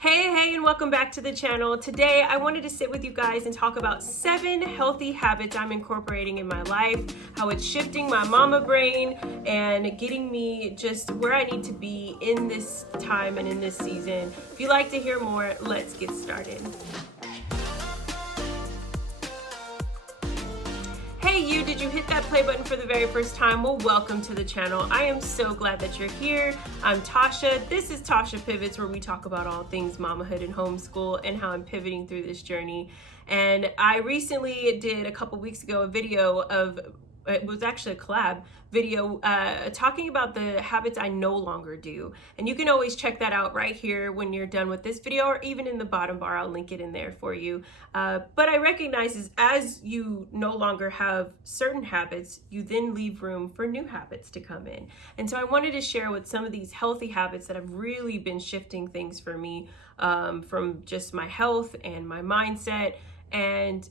Hey, and welcome back to the channel. Today, I wanted to sit with you guys and talk about 7 healthy habits I'm incorporating in my life, how it's shifting my mama brain and getting me just where I need to be in this time and in this season. If you'd like to hear more, let's get started. Hey you, did you hit that play button for the very first time? Well, welcome to the channel. I am so glad that you're here. I'm Tasha. This is Tasha Pivots, where we talk about all things mamahood and homeschool and how I'm pivoting through this journey. And I recently did, a couple weeks ago, a video of, it was actually a collab video talking about the habits I no longer do. And you can always check that out right here when you're done with this video, or even in the bottom bar, I'll link it in there for you. But I recognize as you no longer have certain habits, you then leave room for new habits to come in. And so I wanted to share with some of these healthy habits that have really been shifting things for me, from just my health and my mindset, and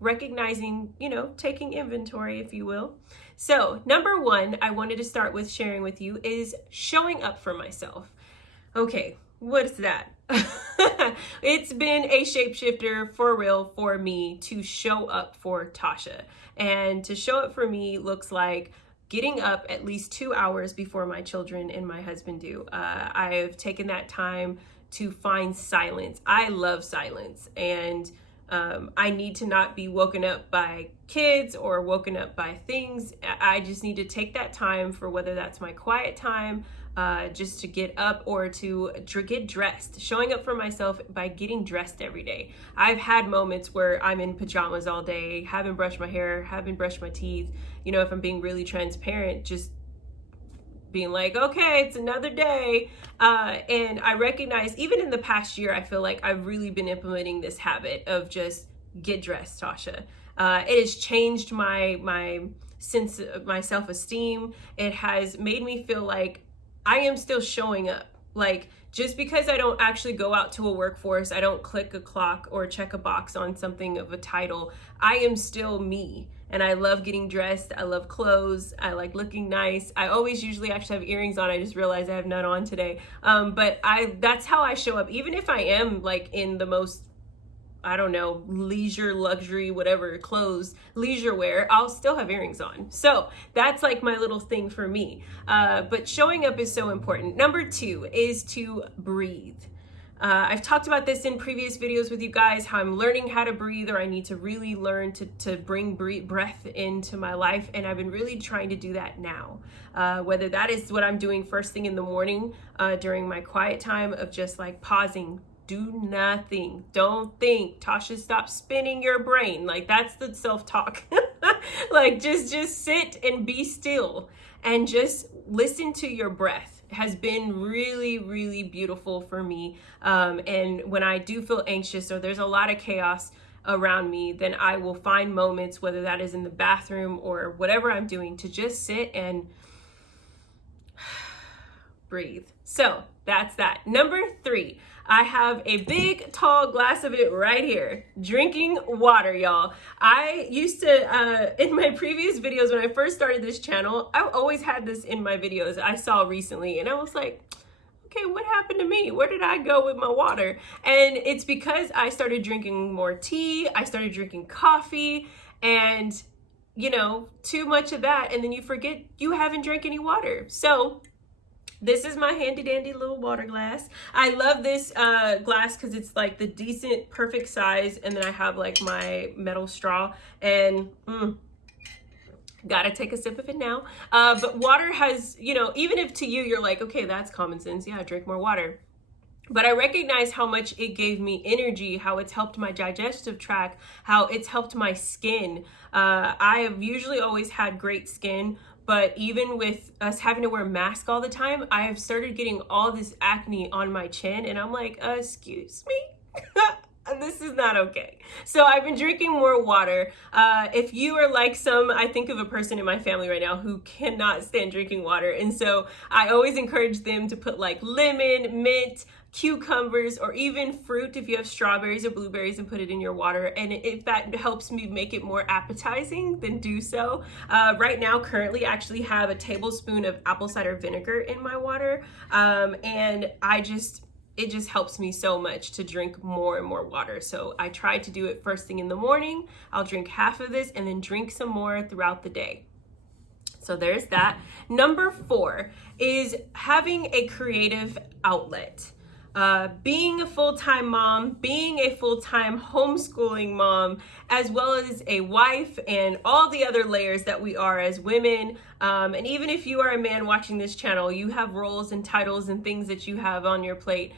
recognizing, taking inventory, if you will. So number 1, I wanted to start with sharing with you is showing up for myself. Okay, what is that? It's been a shapeshifter for real for me to show up for Tasha. And to show up for me looks like getting up at least 2 hours before my children and my husband do. I have taken that time to find silence. I love silence, and I need to not be woken up by kids or woken up by things. I just need to take that time for whether that's my quiet time, just to get up or to get dressed. Showing up for myself by getting dressed every day. I've had moments where I'm in pajamas all day, haven't brushed my hair, haven't brushed my teeth. If I'm being really transparent, just being like, okay, it's another day. And I recognize even in the past year, I feel like I've really been implementing this habit of just get dressed, Tasha. It has changed my sense of my self-esteem. It has made me feel like I am still showing up. Like, just because I don't actually go out to a workforce, I don't click a clock or check a box on something of a title, I am still me. And I love getting dressed. I love clothes. I like looking nice. I always usually actually have earrings on. I just realized I have none on today. But that's how I show up. Even if I am like in the most, I don't know, leisure, luxury, whatever clothes, leisure wear, I'll still have earrings on. So that's like my little thing for me. But showing up is so important. Number 2 is to breathe. I've talked about this in previous videos with you guys, how I'm learning how to breathe, or I need to really learn to bring breath into my life. And I've been really trying to do that now. Whether that is what I'm doing first thing in the morning, during my quiet time of just like pausing, do nothing, don't think. Tasha, stop spinning your brain. Like, that's the self-talk. Like, just sit and be still and just listen to your breath. Has been really, really beautiful for me. And when I do feel anxious or there's a lot of chaos around me, then I will find moments, whether that is in the bathroom or whatever I'm doing, to just sit and breathe. So that's that. Number 3, I have a big tall glass of it right here. Drinking water, y'all. I used to, in my previous videos, when I first started this channel, I always had this in my videos I saw recently. And I was like, okay, what happened to me? Where did I go with my water? And it's because I started drinking more tea. I started drinking coffee, and too much of that. And then you forget you haven't drank any water. So this is my handy dandy little water glass. I love this glass because it's like the decent, perfect size. And then I have like my metal straw, and gotta take a sip of it now. But water has, even if to you, you're like, okay, that's common sense. Yeah, drink more water. But I recognize how much it gave me energy, how it's helped my digestive tract, how it's helped my skin. I have usually always had great skin, but even with us having to wear masks all the time, I have started getting all this acne on my chin, and I'm like, excuse me? This is not okay. So I've been drinking more water. If you are like I think of a person in my family right now who cannot stand drinking water. And so I always encourage them to put like lemon, mint, cucumbers, or even fruit, if you have strawberries or blueberries, and put it in your water. And if that helps me make it more appetizing, then do so. Right now, currently, I actually have a tablespoon of apple cider vinegar in my water. And it just helps me so much to drink more and more water. So I try to do it first thing in the morning. I'll drink half of this and then drink some more throughout the day. So there's that. Number 4 is having a creative outlet. Being a full-time mom, being a full-time homeschooling mom, as well as a wife and all the other layers that we are as women. And even if you are a man watching this channel, you have roles and titles and things that you have on your plate.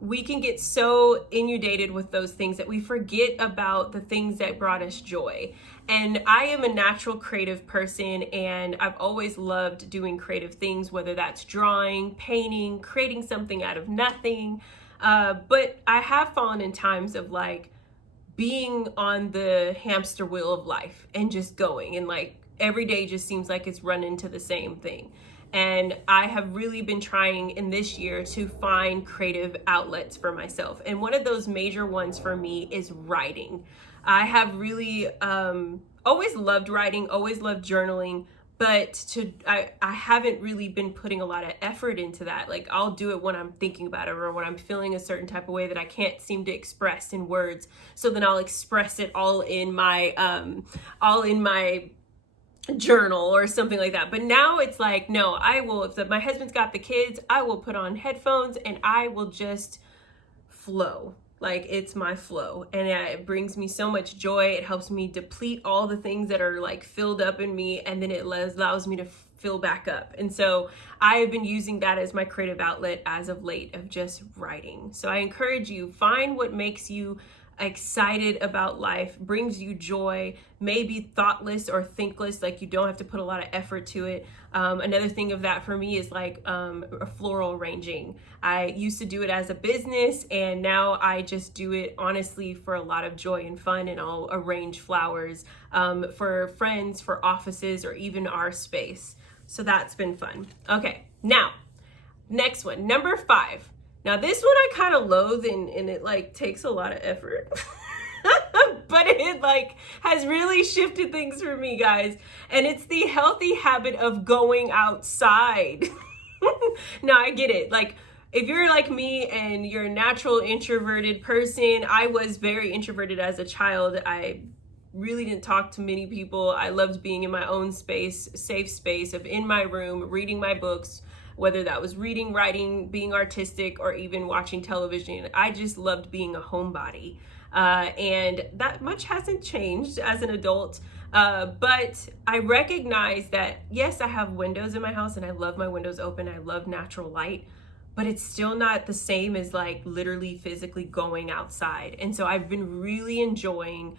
We can get so inundated with those things that we forget about the things that brought us joy. And I am a natural creative person, and I've always loved doing creative things, whether that's drawing, painting, creating something out of nothing. But I have fallen in times of like being on the hamster wheel of life and just going, and like every day just seems like it's running to the same thing. And I have really been trying in this year to find creative outlets for myself. And one of those major ones for me is writing. I have really always loved writing, always loved journaling, but I haven't really been putting a lot of effort into that. Like I'll do it when I'm thinking about it or when I'm feeling a certain type of way that I can't seem to express in words. So then I'll express it all in my journal or something like that. But now it's like, no, I will, if my husband's got the kids, I will put on headphones and I will just flow. Like it's my flow, and it brings me so much joy. It helps me deplete all the things that are like filled up in me, and then it allows me to fill back up. And so I have been using that as my creative outlet as of late, of just writing. So I encourage you, find what makes you excited about life, brings you joy, maybe thoughtless or thinkless, like you don't have to put a lot of effort to it. Another thing of that for me is like floral arranging. I used to do it as a business, and now I just do it honestly for a lot of joy and fun, and I'll arrange flowers for friends, for offices, or even our space. So that's been fun. Okay, now, next one, number 5. Now this one I kind of loathe, and it like takes a lot of effort, but it like has really shifted things for me, guys. And it's the healthy habit of going outside. Now I get it. Like if you're like me and you're a natural introverted person, I was very introverted as a child. I really didn't talk to many people. I loved being in my own space, safe space of in my room, reading my books, whether that was reading, writing, being artistic, or even watching television. I just loved being a homebody. And that much hasn't changed as an adult. But I recognize that, yes, I have windows in my house and I love my windows open. I love natural light, but it's still not the same as like literally physically going outside. And so I've been really enjoying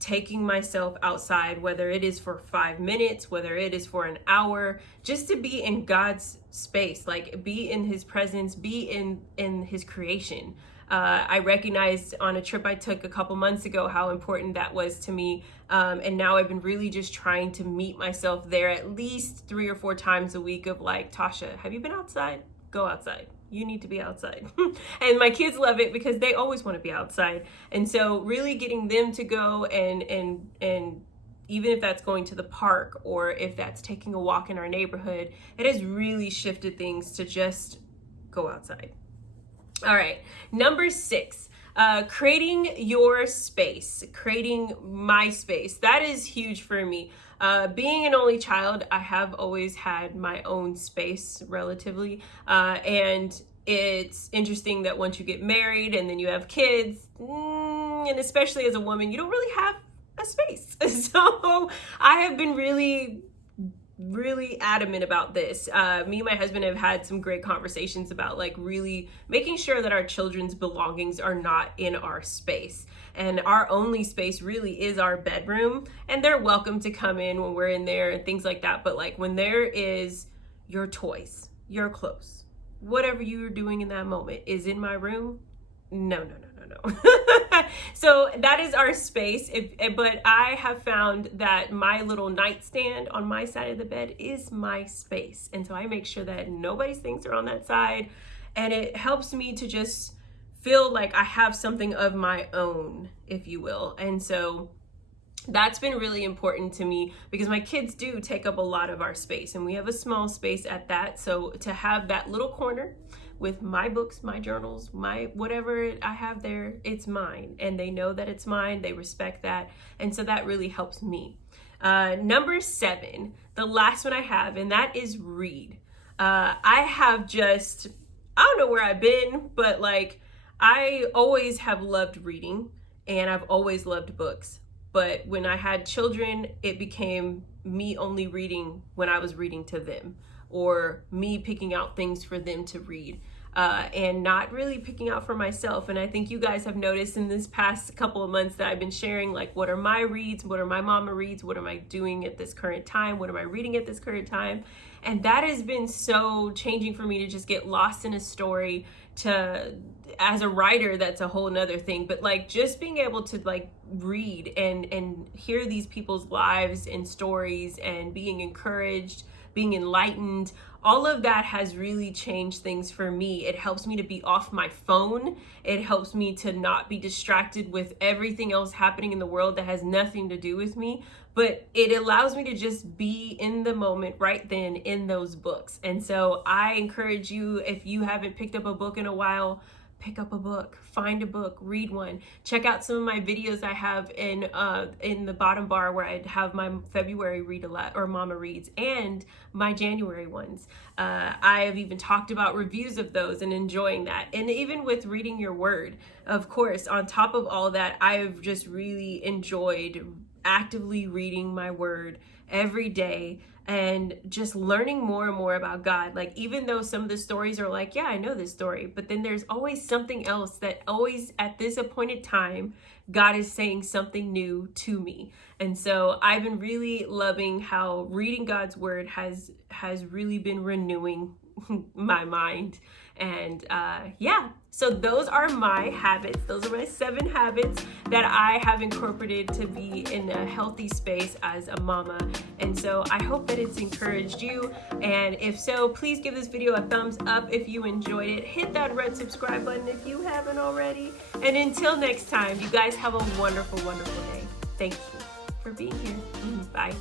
taking myself outside, whether it is for 5 minutes, whether it is for an hour, just to be in God's space, like be in his presence, be in his creation. I recognized on a trip I took a couple months ago how important that was to me. And now I've been really just trying to meet myself there at least 3 or 4 times a week of like, Tasha, have you been outside? Go outside. You need to be outside. And my kids love it because they always want to be outside. And so really getting them to go, and even if that's going to the park or if that's taking a walk in our neighborhood, it has really shifted things to just go outside. All right, number 6, creating your space, creating my space. That is huge for me. Being an only child, I have always had my own space relatively. And it's interesting that once you get married and then you have kids, and especially as a woman, you don't really have a space. So I have been really adamant about this. Me and my husband have had some great conversations about like really making sure that our children's belongings are not in our space. And our only space really is our bedroom, and they're welcome to come in when we're in there and things like that. But like when there is your toys, your clothes, whatever you're doing in that moment is in my room, no. So that is our space. But I have found that my little nightstand on my side of the bed is my space. And so I make sure that nobody's things are on that side. And it helps me to just feel like I have something of my own, if you will. And so that's been really important to me because my kids do take up a lot of our space, and we have a small space at that. So to have that little corner with my books, my journals, my whatever I have there, it's mine. And they know that it's mine. They respect that. And so that really helps me. Number 7, the last one I have, and that is read. I have just, I don't know where I've been, but like I always have loved reading and I've always loved books. But when I had children, it became me only reading when I was reading to them, or me picking out things for them to read, and not really picking out for myself. And I think you guys have noticed in this past couple of months that I've been sharing, like, what are my reads? What are my mama reads? What am I doing at this current time? What am I reading at this current time? And that has been so changing for me to just get lost in a story. As a writer, that's a whole nother thing, but like just being able to like read and hear these people's lives and stories and being encouraged, being enlightened, all of that has really changed things for me. It helps me to be off my phone. It helps me to not be distracted with everything else happening in the world that has nothing to do with me. But it allows me to just be in the moment right then in those books. And so I encourage you, if you haven't picked up a book in a while, pick up a book, find a book, read one. Check out some of my videos I have in the bottom bar where I have my February read a lot or mama reads and my January ones. I have even talked about reviews of those and enjoying that. And even with reading your word, of course, on top of all that, I've just really enjoyed actively reading my word every day and just learning more and more about God. Like, even though some of the stories are like, yeah, I know this story, but then there's always something else that always at this appointed time, God is saying something new to me. And so I've been really loving how reading God's word has really been renewing my mind. And so those are my habits. Those are my 7 habits that I have incorporated to be in a healthy space as a mama. And so I hope that it's encouraged you. And if so, please give this video a thumbs up if you enjoyed it. Hit that red subscribe button if you haven't already. And until next time, you guys have a wonderful, wonderful day. Thank you for being here. Bye.